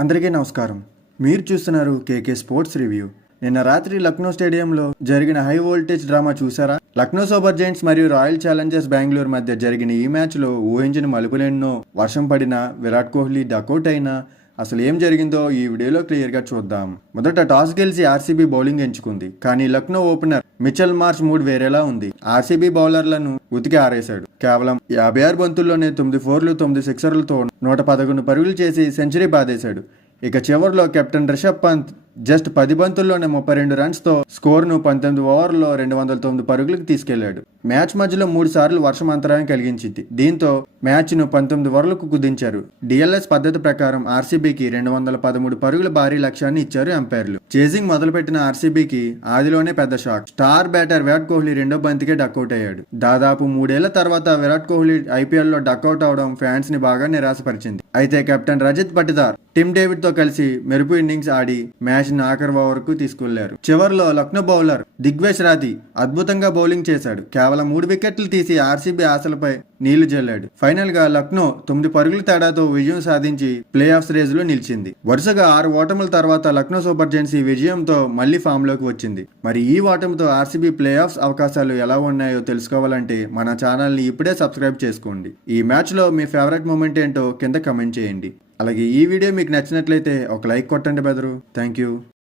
అందరికీ నమస్కారం. మీరు చూస్తున్నారు కేకే స్పోర్ట్స్ రివ్యూ. నిన్న రాత్రి లక్నో స్టేడియంలో జరిగిన హై వోల్టేజ్ డ్రామా చూసారా? లక్నో సూపర్ జైంట్స్ మరియు రాయల్ ఛాలెంజర్స్ బెంగళూరు మధ్య జరిగిన ఈ మ్యాచ్లో ఊహించిన మలుపులెన్నో. వర్షం పడినా, విరాట్ కోహ్లీ డకౌట్ అయినా అసలు ఏం జరిగిందో ఈ వీడియోలో క్లియర్గా చూద్దాం. మొదట టాస్ గెలిచి ఆర్సీబీ బౌలింగ్ ఎంచుకుంది. కానీ Lucknow opener Mitchell Marsh mood వేరేలా ఉంది. ఆర్సీబీ బౌలర్లను ఉతికి ఆరేశాడు. కేవలం 56 బంతుల్లోనే 9 ఫోర్లు 9 సిక్సర్లతో 111 పరుగులు చేసి సెంచరీ బాదేశాడు. ఇక చివరిలో కెప్టెన్ రిషబ్ పంత్ జస్ట్ 10 బంతుల్లోనే 32 రన్స్తో స్కోర్ను 19 ఓవర్లలో 209 పరుగులకు తీసుకెళ్లాడు. మ్యాచ్ మధ్యలో 3 సార్లు వర్షం అంతరాయం కలిగించింది. దీంతో మ్యాచ్ను 19 ఓవర్లకు కుదించారు. డిఎల్ఎస్ పద్ధతి ప్రకారం ఆర్సీబీకి 213 పరుగుల భారీ లక్ష్యాన్ని ఇచ్చారు అంపైర్లు. చేజింగ్ మొదలుపెట్టిన ఆర్సీబీకి ఆదిలోనే పెద్ద shock. Star batter Virat Kohli రెండో బంతికే డకౌట్ అయ్యాడు. దాదాపు 3 ఏళ్ల తర్వాత విరాట్ కోహ్లీ ఐపీఎల్లో డకౌట్ అవడం ఫ్యాన్స్ ని బాగా నిరాశపరిచింది. అయితే captain Rajat Patidar Tim David తో కలిసి మెరుపు ఇన్నింగ్స్ ఆడి మ్యాచ్ ని ఆఖరి ఓవర్కు తీసుకెళ్లారు. చివర్లో లక్నో బౌలర్ దిగ్వేష్ రాథి అద్భుతంగా బౌలింగ్ చేశాడు. కేవలం 3 వికెట్లు తీసి ఆర్సీబీ ఆశలపై నీళ్లు జల్లాడు. ఫైనల్ గా లక్నో 9 పరుగుల తేడాతో విజయం సాధించి ప్లే ఆఫ్స్ రేస్ లో నిలిచింది. వరుసగా 6 ఓటముల తర్వాత లక్నో సూపర్ జైంట్స్ ఈ విజయంతో మళ్లీ ఫామ్ లోకి వచ్చింది. మరి ఈ ఓటమితో ఆర్సీబీ ప్లే ఆఫ్స్ అవకాశాలు ఎలా ఉన్నాయో తెలుసుకోవాలంటే మన ఛానల్ ని ఇప్పుడే సబ్స్క్రైబ్ చేసుకోండి. ఈ మ్యాచ్ లో మీ ఫేవరెట్ మూమెంట్ ఏంటో కింద కమెంట్ చేయండి. అలాగే ఈ వీడియో మీకు నచ్చినట్లయితే ఒక లైక్ కొట్టండి బెదరు. Thank you.